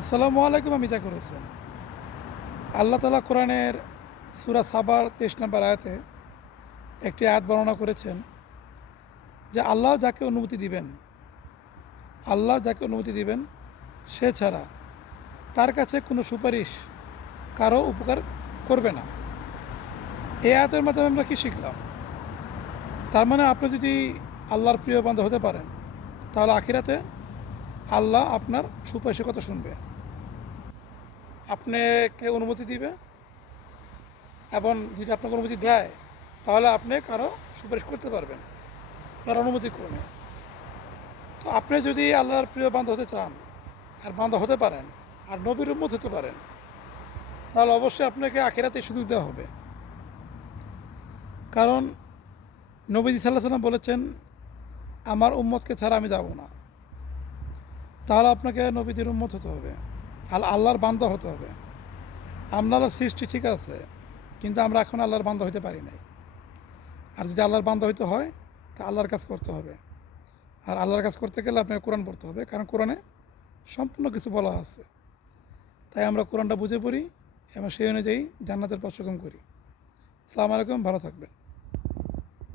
আসসালামু আলাইকুম। আমি জাকির হোসেন। আল্লাহ তাআলা কোরআনের সূরা সাবার ২৩ নম্বর আয়াতে একটি আয়াত বর্ণনা করেছেন যে আল্লাহ যাকে অনুমতি দিবেন সে ছাড়া তার কাছে কোনো সুপারিশ কারো উপকার করবে না। এই আয়াতের মাধ্যমে আমরা কি শিখলাম? তার মানে আপনি যদি আল্লাহর প্রিয় বান্দা হতে পারেন তাহলে আখিরাতে আল্লাহ আপনার সুপারিশের কথা শুনবে, আপনাকে অনুমতি দিবে, এবং যদি আপনাকে অনুমতি দেয় তাহলে আপনি কারো সুপারিশ করতে পারবেন তার অনুমতি ক্রমে। তো আপনি যদি আল্লাহর প্রিয় বান্দা হতে চান আর বান্দা হতে পারেন আর নবীর উম্মত হতে পারেন তাহলে অবশ্যই আপনাকে আখিরাতে সুযোগ দেওয়া হবে। কারণ নবীজি সাল্লাল্লাহু আলাইহি ওয়াসাল্লাম বলেছেন, আমার উম্মতকে ছাড়া আমি যাব না। তাহলে আপনাকে নবীদের উম্মত হতে হবে, আল্লাহর বান্দা হতে হবে। আমরা আল্লাহর সৃষ্টি ঠিক আছে, কিন্তু আমরা এখন আল্লাহর বান্দা হতে পারি নাই। আর যদি আল্লাহর বান্দা হইতে হয় তা আল্লাহর কাজ করতে হবে। আর আল্লাহর কাজ করতে গেলে আপনাকে কোরআন পড়তে হবে, কারণ কোরআনে সম্পূর্ণ কিছু বলা আছে। তাই আমরা কোরআনটা বুঝে পড়ি এবং সেই অনুযায়ী জান্নাতের পথ সুগম করি। আসসালামু আলাইকুম, ভালো থাকবেন।